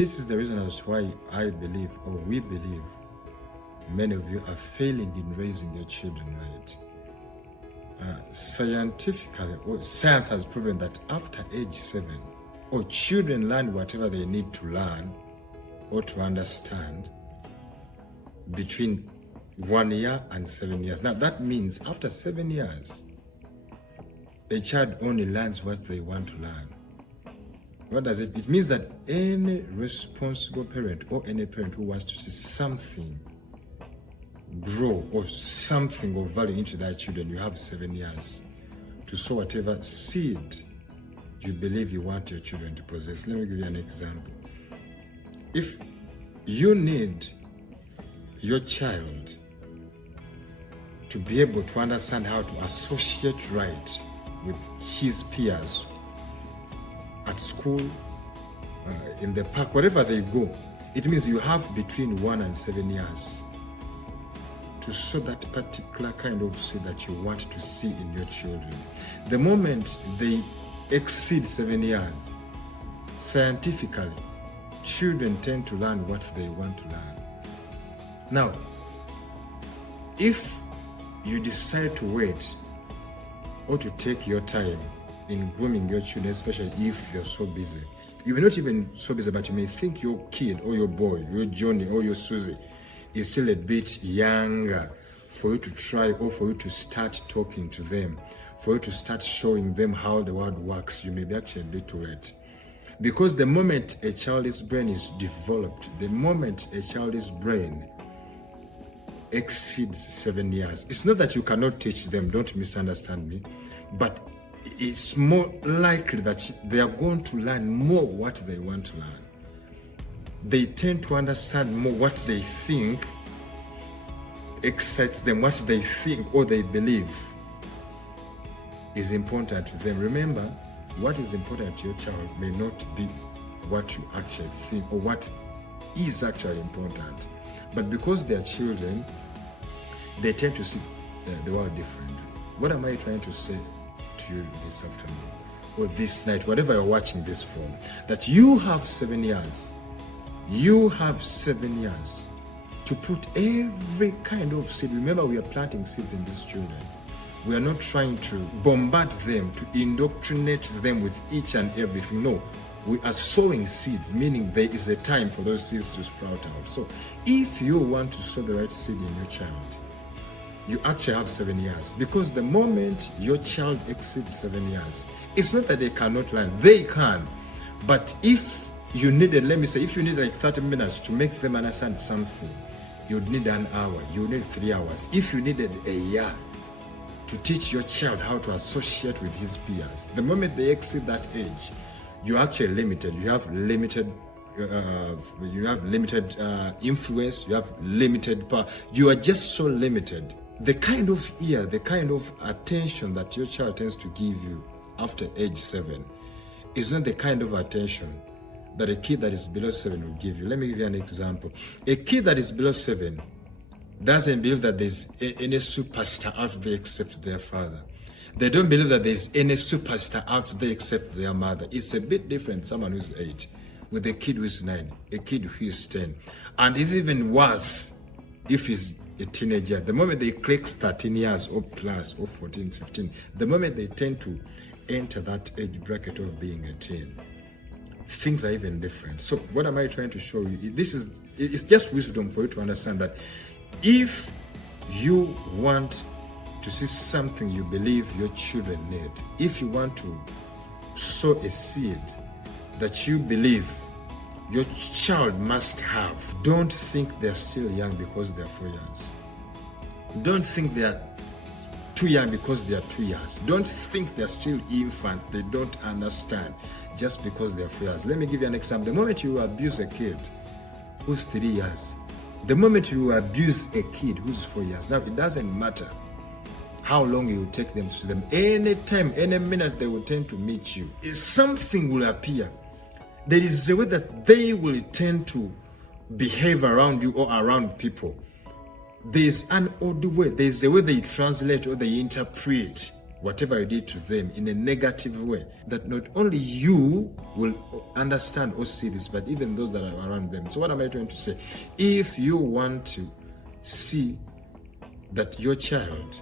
This is the reason as why I believe, or we believe, many of you are failing in raising your children right. Scientifically, or science has proven that after age 7, or children learn whatever they need to learn or to understand between 1 year and 7 years. Now that means after 7 years, a child only learns what they want to learn. What does it? It means that any responsible parent or any parent who wants to see something grow or something of value into their children, you have 7 years to sow whatever seed you believe you want your children to possess. Let me give you an example. If you need your child to be able to understand how to associate right with his peers at school, in the park, wherever they go, it means you have between 1 and 7 years to sow that particular kind of seed that you want to see in your children. The moment they exceed 7 years, scientifically, children tend to learn what they want to learn. Now, if you decide to wait or to take your time in grooming your children, especially if you're so busy, you may not even so busy, but you may think your kid or your boy, your Johnny or your Susie is still a bit younger for you to try or for you to start talking to them, for you to start showing them how the world works. You may be actually a bit too late. Because the moment a child's brain is developed, the moment a child's brain exceeds 7 years, it's not that you cannot teach them, don't misunderstand me, but it's more likely that they are going to learn more what they want to learn. They tend to understand more what they think excites them, what they think or they believe is important to them. Remember, what is important to your child may not be what you actually think or what is actually important. But because they are children, they tend to see the world differently. What am I trying to say to you this afternoon or this night, whatever you're watching this from? That you have 7 years. You have 7 years to put every kind of seed. Remember, we are planting seeds in these children. We are not trying to bombard them, to indoctrinate them with each and everything. No, we are sowing seeds, meaning there is a time for those seeds to sprout out. So if you want to sow the right seed in your child, you actually have 7 years. Because the moment your child exceeds 7 years, it's not that they cannot learn. They can. But if you needed, let me say, if you need like 30 minutes to make them understand something, you'd need an hour, you need 3 hours. If you needed a year to teach your child how to associate with his peers, the moment they exceed that age, you're actually limited. You have limited influence, you have limited power. You are just so limited. The kind of ear, the kind of attention that your child tends to give you after age 7 is not the kind of attention that a kid that is below 7 will give you. Let me give you an example. A kid that is below 7 doesn't believe that there's any superstar out there except their father. They don't believe that there's any superstar out there except their mother. It's a bit different, someone who's 8, with a kid who's 9, a kid who is 10. And it's even worse if he's a teenager. The moment they click 13 years or plus, or 14, 15, the moment they tend to enter that age bracket of being a teen, things are even different. So what am I trying to show you? It's just wisdom for you to understand that if you want to see something you believe your children need, if you want to sow a seed that you believe your child must have, don't think they're still young because they're 4 years. Don't think they're too young because they are 2 years. Don't think they're still infant, they don't understand just because they're 4 years. Let me give you an example. The moment you abuse a kid who's 3 years, the moment you abuse a kid who's 4 years, now it doesn't matter how long it will take them to see them. Any time, any minute they will tend to meet you, something will appear. There is a way that they will tend to behave around you or around people. There's an odd way. There's a way they translate or they interpret whatever you did to them in a negative way, that not only you will understand or see this, but even those that are around them. So what am I trying to say? If you want to see that your child,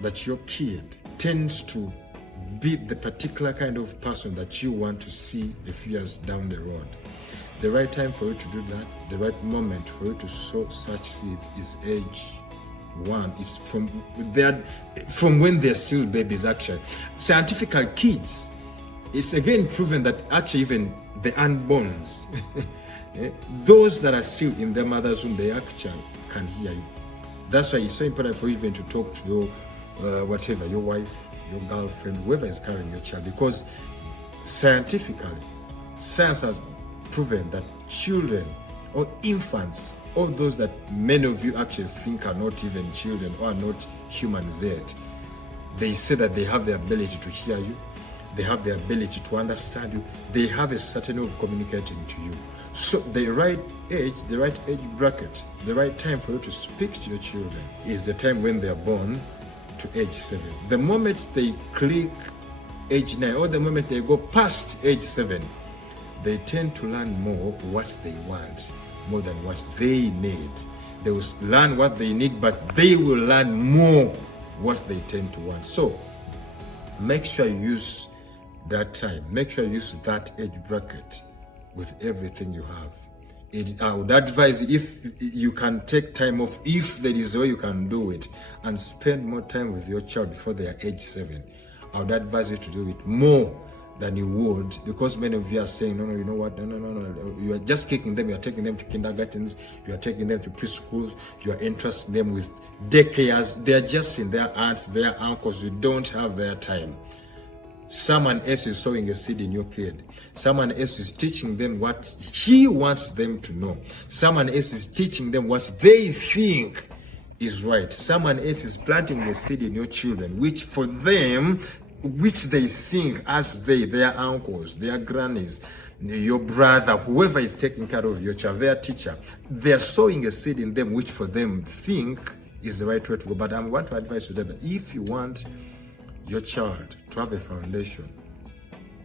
that your kid tends to be the particular kind of person that you want to see a few years down the road, the right time for you to do that, the right moment for you to sow such seeds is age 1, is from when they're still babies. Actually, scientifically, kids, it's again proven that actually even the unborns, those that are still in their mother's womb, they actually can hear you. That's why it's so important for you even to talk to your whatever, your wife, your girlfriend, whoever is carrying your child, because scientifically, science has proven that children or infants, or those that many of you actually think are not even children or are not humans yet, they say that they have the ability to hear you, they have the ability to understand you, they have a certain way of communicating to you. So the right age bracket, the right time for you to speak to your children is the time when they are born to age 7. The moment they click age 9, or the moment they go past age 7, they tend to learn more what they want more than what they need. They will learn what they need, but they will learn more what they tend to want. So make sure you use that time. Make sure you use that age bracket with everything you have. I would advise, if you can take time off, if there is a way you can do it, and spend more time with your child before they are age 7, I would advise you to do it more than you would, because many of you are saying, no, you know what, no, you are just kicking them, you are taking them to kindergartens, you are taking them to preschools, you are entrusting them with daycares, they are just in their aunts, their uncles, you don't have their time. Someone else is sowing a seed in your kid. Someone else is teaching them what he wants them to know. Someone else is teaching them what they think is right. Someone else is planting the seed in your children, which for them, which they think as their uncles, their grannies, your brother, whoever is taking care of your child, their teacher, they're sowing a seed in them, which for them think is the right way to go. But I want to advise you that if you want your child to have a foundation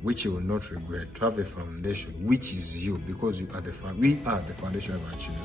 which you will not regret, to have a foundation which is you, because we are the foundation of our children.